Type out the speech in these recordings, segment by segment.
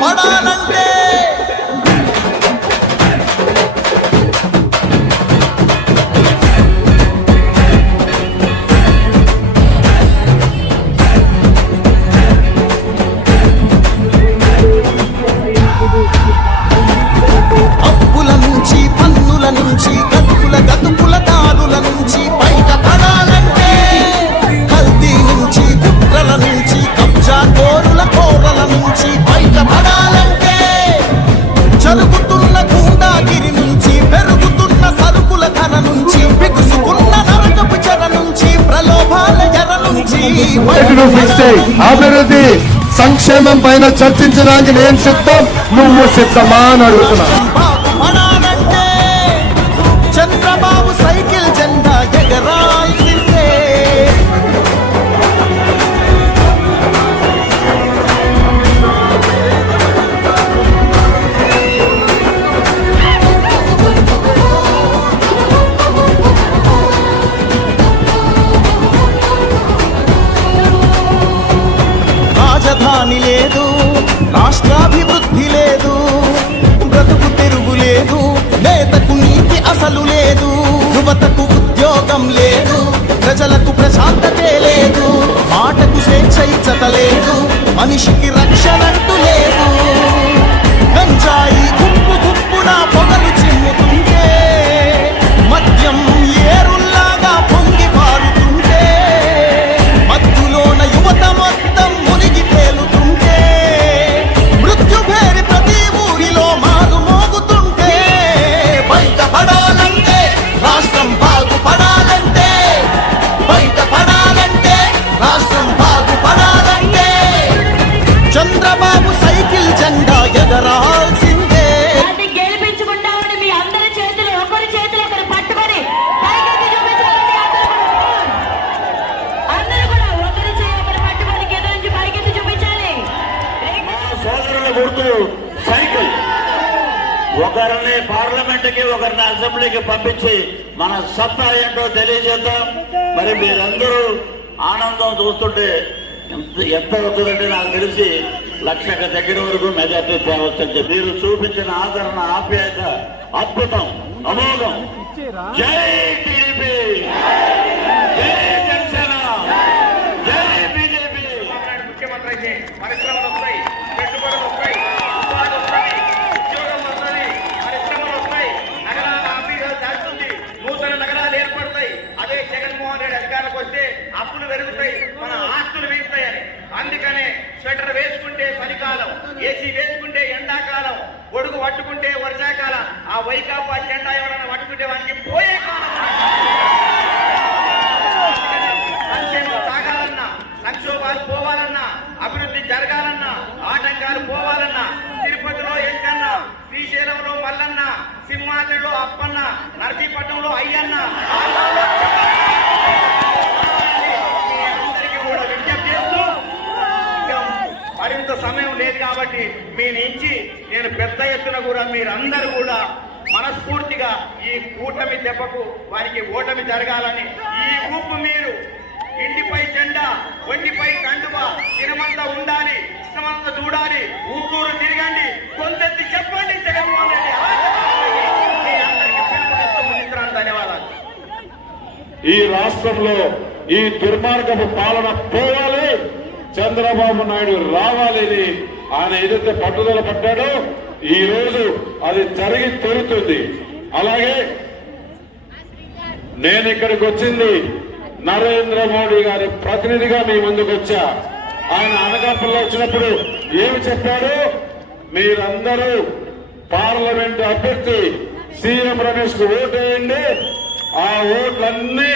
బాగుపడాలంటే అప్పుల నుంచి పన్నుల నుంచి గతుకుల దారుల నుంచి బయటపడాలంటే కల్తీ నుంచి కుట్రల నుంచి కబ్జా కోరల నుంచి బయటపడాలంటే జరుగుతున్న గూండాగిరి నుంచి పెరుగుతున్న సరుకుల ధర నుంచి బిగుసుకున్న నరకపు చెర నుంచి ప్రలోభాల ఎర నుంచి అభివృద్ధి సంక్షేమం పైన చర్చించడానికి నేను సిద్ధం, నువ్వు సిద్ధమా అని అడుగుతున్నా. బాగుపడాలంటే చంద్రబాబు సైకిల్ జెండా ఎగరాల్సిందే. రాజధాని లేదు, రాష్ట్రాభివృద్ధి లేదు, బ్రతుకు తెరుగు లేదు, నేతకు నీతి అసలు లేదు, యువతకు ఉద్యోగం లేదు, ప్రజలకు ప్రశాంతతే లేదు, మాటకు స్వేచ్ఛ లేదు, మనిషికి రక్షణంటూ లేదు. గంజాయి గుప్పున పొగలు చిమ్ముతుంటే, మద్యం ఏరుల్లాగా పొంగి పారుతుంటే, మత్తులోన యువత మొత్తం మునిగి తేలుతుంటే, మృత్యుభేరి ప్రతి ఊరిలో మారు మోగుతుంటే, బయటపడాలంటే రాష్ట్రం బాగుపడాలంటే, బయటపడాలంటే రాష్ట్రం బాగుపడాలంటే చంద్రబాబు సైకిల్ జెండా ఎగరాల్సిందే. గెలిపించుకుంటామని మీ అందరి చేతులు ఒకరి చేతులు ఒకరు పట్టుకొని పైకి చూపించాలండి. అందరూ కూడా ఒకరి చేయి ఒకరు పట్టుకొని కింద నుంచి పైకి చూపించాలి. సోదరుల గుర్తు సైకిల్. ఒకరిని పార్లమెంట్ కి ఒకరిని అసెంబ్లీకి పంపించి మన సత్తా ఏంటో తెలియజేద్దాం. మరి మీరందరూ ఆనందం చూస్తుంటే ఎంత అవుతుందంటే నాకు తెలిసి 1,00,000 దగ్గర వరకు మెజార్టీ తేవచ్చంటే మీరు చూపించిన ఆదరణ ఆప్యాయత అద్భుతం, అమోఘం. జై టీడీపీ, జై జనసేన, జై బీజేపీ. ముఖ్యమంత్రి అయితే పరిశ్రమలు వస్తాయి, పెట్టుబడులు వస్తాయి, ఉపాధి వస్తాయి, ఉద్యోగం వస్తుంది, పరిశ్రమలు వస్తాయి, నగరాల అభివృద్ధి చేస్తుంది, నూతన నగరాలు ఏర్పడతాయి. అదే జగన్మోహన్ రెడ్డి అధికారులకు వస్తే అప్పులు పెరుగుతాయి, మన ఆస్తులు పెరుగుతాయని. అందుకనే స్వెటర్ వేసుకుంటే చలికాలం, ఏసీ వేసుకుంటే ఎండాకాలం, గొడుగు పట్టుకుంటే వర్షాకాలం, ఆ వైకాపా జెండా ఎవరైనా పట్టుకుంటే వానికి పోయే కాలం. సంక్షేమం సాగాలన్నా, సంక్షోభాలు పోవాలన్నా, అభివృద్ధి జరగాలన్నా, ఆటంకాలు పోవాలన్నా, తిరుపతిలో ఎంకన్న, శ్రీశైలంలో మల్లన్న, సింహాద్రిలో అప్పన్న, నరసీపట్నంలో అయ్యన్న, అందరికీ కూడా విజ్ఞప్తి చేస్తూ మరింత సమయం లేదు కాబట్టి మీ నుంచి నేను పెద్ద ఎత్తున కూడా మీరందరూ కూడా మనస్ఫూర్తిగా ఈ కూటమి దెబ్బకు వారికి ఓటమి జరగాలని, ఈ ఊపు మీరు ఇంటిపై జెండా, ఒంటిపై కండువా, దినమంతా ఉండాలి, ఇష్టమంతా చూడాలి, ఊరూరు తిరగండి, కొంతెత్తి చెప్పండి జగన్మోహన్ రెడ్డి. మీ అందరికీ పిలుపునిస్తూ ముగిస్తున్నాను. ధన్యవాదాలు. ఈ రాష్ట్రంలో ఈ దుర్మార్గపు పాలన పోవాలి, చంద్రబాబు నాయుడు రావాలని ఆయన ఏదైతే పట్టుదల పడ్డాడో ఈ రోజు అది జరిగి తీరుతుంది. అలాగే నేను ఇక్కడికి వచ్చింది నరేంద్ర మోడీ గారి ప్రతినిధిగా మీ ముందుకు వచ్చా. ఆయన అనకాపల్లిలో వచ్చినప్పుడు ఏమి చెప్పాడు? మీరందరూ పార్లమెంట్ అభ్యర్థి సీఎం రమేష్ కు ఓటేయండి, ఆ ఓట్లన్నీ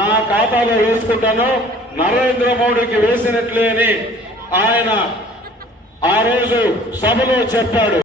నా ఖాతాలో వేసుకుంటాను, నరేంద్ర మోడీకి వేసినట్లే అని ఆయన ఆ రోజు సభలో చెప్పాడు.